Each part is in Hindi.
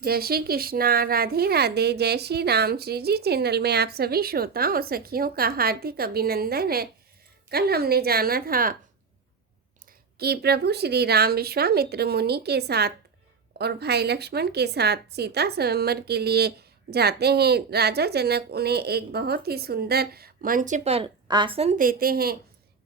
जय श्री कृष्णा, राधे राधे, जय श्री राम। श्री जी चैनल में आप सभी श्रोताओं और सखियों का हार्दिक अभिनंदन है। कल हमने जाना था कि प्रभु श्री राम विश्वामित्र मुनि के साथ और भाई लक्ष्मण के साथ सीता स्वयंवर के लिए जाते हैं। राजा जनक उन्हें एक बहुत ही सुंदर मंच पर आसन देते हैं।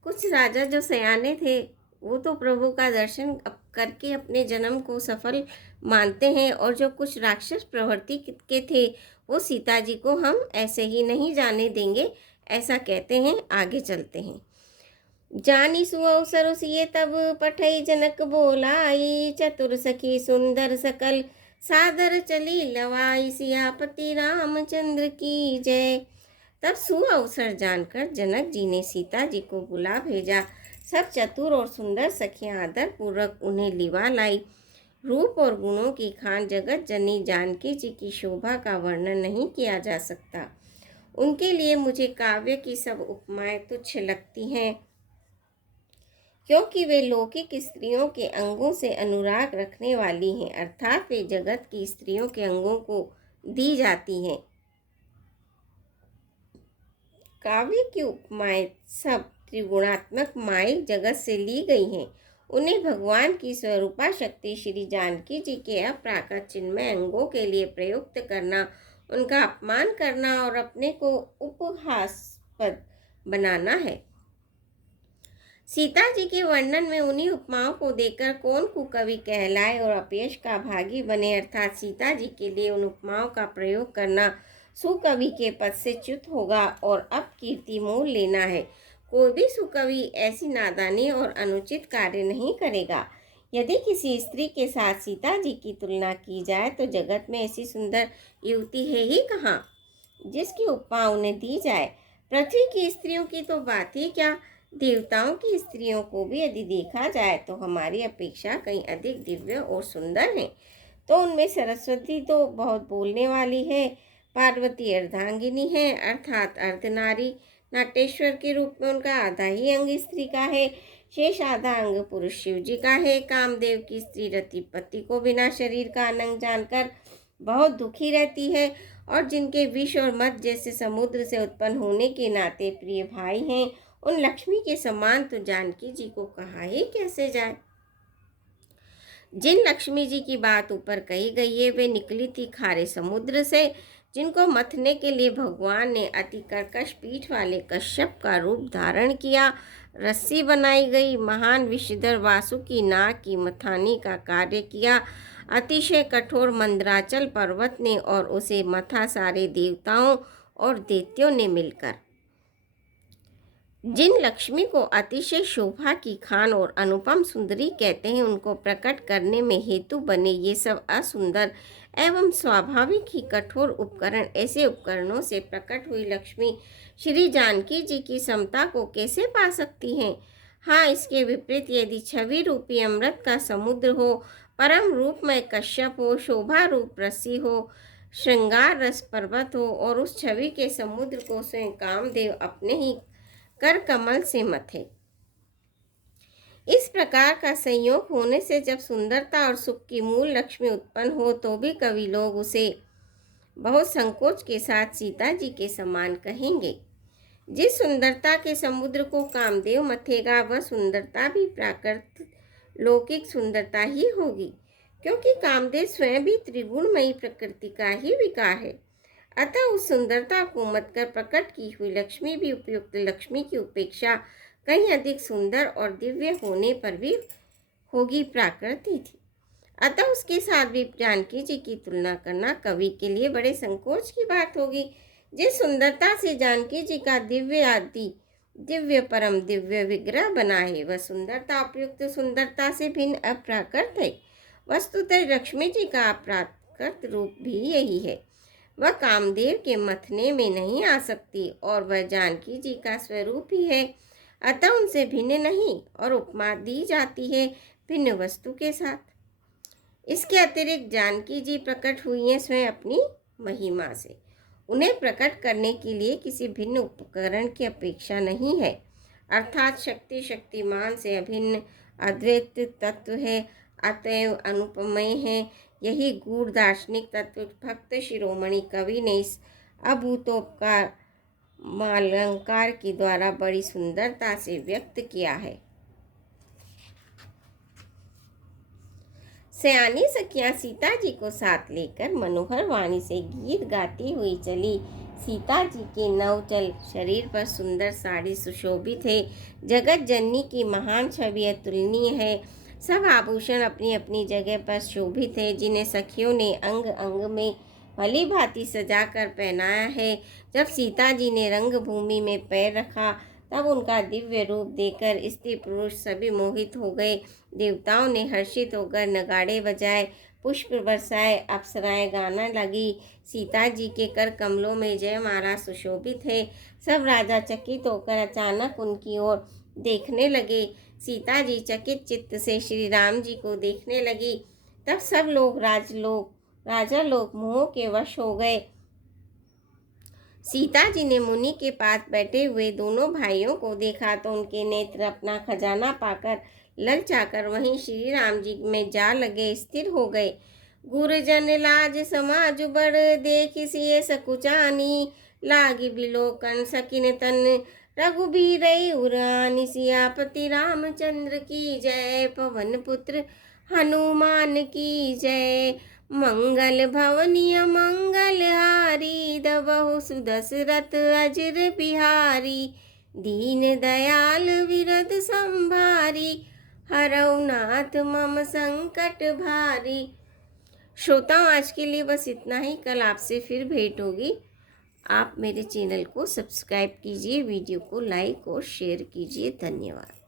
कुछ राजा जो सयाने थे वो तो प्रभु का दर्शन करके अपने जन्म को सफल मानते हैं, और जो कुछ राक्षस प्रवृत्ति के थे वो सीता जी को हम ऐसे ही नहीं जाने देंगे, ऐसा कहते हैं। आगे चलते हैं। जानी सुअवसर सिए तब पठई जनक बोलाई, चतुर सखी सुंदर सकल सादर चली लवाई, सियापति रामचंद्र की जय। तब सुअवसर जानकर जनक जी ने सीता जी को बुला भेजा। सब चतुर और सुंदर सखियां आदर पूर्वक उन्हें लिवा लाई। रूप और गुणों की खान जगत जननी जानकी जी की शोभा का वर्णन नहीं किया जा सकता। उनके लिए मुझे काव्य की सब उपमाएं तुच्छ लगती हैं, क्योंकि वे लौकिक स्त्रियों के अंगों से अनुराग रखने वाली हैं, अर्थात वे जगत की स्त्रियों के अंगों को दी जाती हैं। काव्य की उपमाएं सब त्रिगुणात्मक माइक जगत से ली गई हैं। उन्हें भगवान की स्वरूपा शक्ति श्री जानकी जी के अप्राकृत चिन्मय अंगों के लिए प्रयुक्त करना, उनका अपमान करना और अपने को उपहासास्पद बनाना है। सीता जी के वर्णन में उन्हीं उपमाओं को देकर कौन कुकवि कहलाए और अपयश का भागी बने, अर्थात सीता जी के लिए उन उपमाओं का प्रयोग करना सुकवि के पद से च्युत होगा और अपकीर्ति मोल लेना है। कोई भी सुकवि ऐसी नादानी और अनुचित कार्य नहीं करेगा। यदि किसी स्त्री के साथ सीता जी की तुलना की जाए तो जगत में ऐसी सुंदर युवती है ही कहाँ जिसकी उपमा उन्हें दी जाए। पृथ्वी की स्त्रियों की तो बात ही क्या, देवताओं की स्त्रियों को भी यदि देखा जाए तो हमारी अपेक्षा कहीं अधिक दिव्य और सुंदर हैं। तो उनमें सरस्वती तो बहुत बोलने वाली है, पार्वती अर्धांगिनी है, अर्थात अर्धनारी। नाटेश्वर के रूप में उनका आधा ही अंग स्त्री का है, शेष आधा अंग पुरुष शिव जी का है। कामदेव की स्त्री रति पति को बिना शरीर का अनंग जानकर बहुत दुखी रहती है, और जिनके विष और मद जैसे समुद्र से उत्पन्न होने के नाते प्रिय भाई हैं, उन लक्ष्मी के समान तो जानकी जी को कहा ही कैसे जाए। जिन लक्ष्मी जी की बात ऊपर कही गई है वे निकली थी खारे समुद्र से, जिनको मथने के लिए भगवान ने अति कर्कश पीठ वाले कश्यप का रूप धारण किया। रस्सी बनाई गई। महान विषधर वासुकी नाग की मथानी का कार्य किया। अतिशय कठोर मंदराचल पर्वत ने और उसे मथा सारे देवताओं और दैत्यों ने मिलकर। जिन लक्ष्मी को अतिशय शोभा की खान और अनुपम सुंदरी कहते हैं, उनको प्रकट करने में हेतु बने ये सब असुंदर एवं स्वाभाविक ही कठोर उपकरण, ऐसे उपकरणों से प्रकट हुई लक्ष्मी श्री जानकी जी की समता को कैसे पा सकती हैं। हाँ, इसके विपरीत यदि छवि रूपी अमृत का समुद्र हो, परम रूप में कश्यप हो, शोभा रूप रस्सी हो, श्रृंगार रस पर्वत हो, और उस छवि के समुद्र को स्वयं कामदेव अपने ही कर कमल से मथे। इस प्रकार का संयोग होने से जब सुंदरता और सुख की मूल लक्ष्मी उत्पन्न हो तो भी कवि लोग उसे बहुत संकोच के साथ सीता जी के समान कहेंगे। जिस सुंदरता के समुद्र को कामदेव मथेगा वह सुंदरता भी प्राकृत लौकिक सुंदरता ही होगी, क्योंकि कामदेव स्वयं भी त्रिगुणमयी प्रकृति का ही विकार है। अतः उस सुंदरता को मत कर प्रकट की हुई लक्ष्मी भी उपयुक्त लक्ष्मी की उपेक्षा कहीं अधिक सुंदर और दिव्य होने पर भी होगी प्राकृति थी। अतः उसके साथ भी जानकी जी की तुलना करना कवि के लिए बड़े संकोच की बात होगी। जिस सुंदरता से जानकी जी का दिव्य आदि दिव्य परम दिव्य विग्रह बना है वह सुंदरता उपयुक्त सुंदरता से भिन्न अप्राकृत है। वस्तुतः लक्ष्मी जी का अप्राकृत रूप भी यही है। वह कामदेव के मथने में नहीं आ सकती और वह जानकी जी का स्वरूप ही है, अतः उनसे भिन्न नहीं, और उपमा दी जाती है भिन्न वस्तु के साथ। इसके अतिरिक्त जानकी जी प्रकट हुई हैं स्वयं अपनी महिमा से। उन्हें प्रकट करने के लिए किसी भिन्न उपकरण की अपेक्षा नहीं है, अर्थात शक्ति शक्तिमान से अभिन्न अद्वैत तत्व है, अतएव अनुपमेय है। यही गूढ़ दार्शनिक तत्व भक्त शिरोमणि कवि ने इस अभूतोपकार अलंकार के द्वारा बड़ी सुंदरता से व्यक्त किया है। सयानी सखियां सीता जी को साथ लेकर मनोहर वाणी से गीत गाती हुई चली। सीता जी के नवचल शरीर पर सुंदर साड़ी सुशोभित है। जगत जननी की महान छवि अतुलनीय है। सब आभूषण अपनी अपनी जगह पर शोभित है, जिन्हें सखियों ने अंग अंग में भली भांति सजा कर पहनाया है। जब सीता जी ने रंगभूमि में पैर रखा तब उनका दिव्य रूप देखकर स्त्री पुरुष सभी मोहित हो गए। देवताओं ने हर्षित होकर नगाड़े बजाए, पुष्प बरसाए, अप्सराएं गाना लगी। सीता जी के कर कमलों में जयमाला सुशोभित है। सब राजा चकित होकर अचानक उनकी ओर देखने लगे। सीता जी चकित चित्त से श्री राम जी को देखने लगी। तब सब लोग राजा लोग मोह के वश हो गए। सीता जी ने मुनि के पास बैठे हुए दोनों भाइयों को देखा तो उनके नेत्र अपना खजाना पाकर ललचाकर वहीं श्री राम जी में जा लगे, स्थिर हो गए। गुरजन लाज समाज बड़ देख सिए सकुचानी, लागी बिलोकन सकिन तन रघुबीर उरानी। सियापति रामचंद्र की जय, पवन पुत्र हनुमान की जय। मंगल भवनीय मंगल हारी, दबहु सुदशरथ अजर बिहारी। दीन दयाल विरद संभारी, हरौ नाथ मम संकट भारी। श्रोताओं, आज के लिए बस इतना ही। कल आपसे फिर भेंट होगी। आप मेरे चैनल को सब्सक्राइब कीजिए, वीडियो को लाइक और शेयर कीजिए। धन्यवाद।